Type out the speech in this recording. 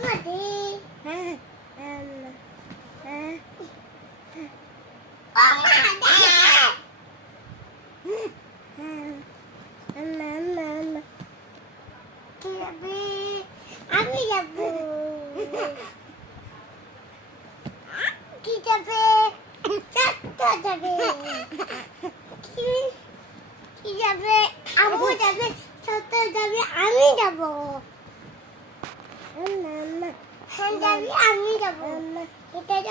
엄마지. 엄마. 기잡이. 아미 잡부. 기잡이. 짝짝 잡이. 기잡이. 아무 잡이. 저도 잡이. 아미 잡어. 엄마. 한 잡이 아미 잡어.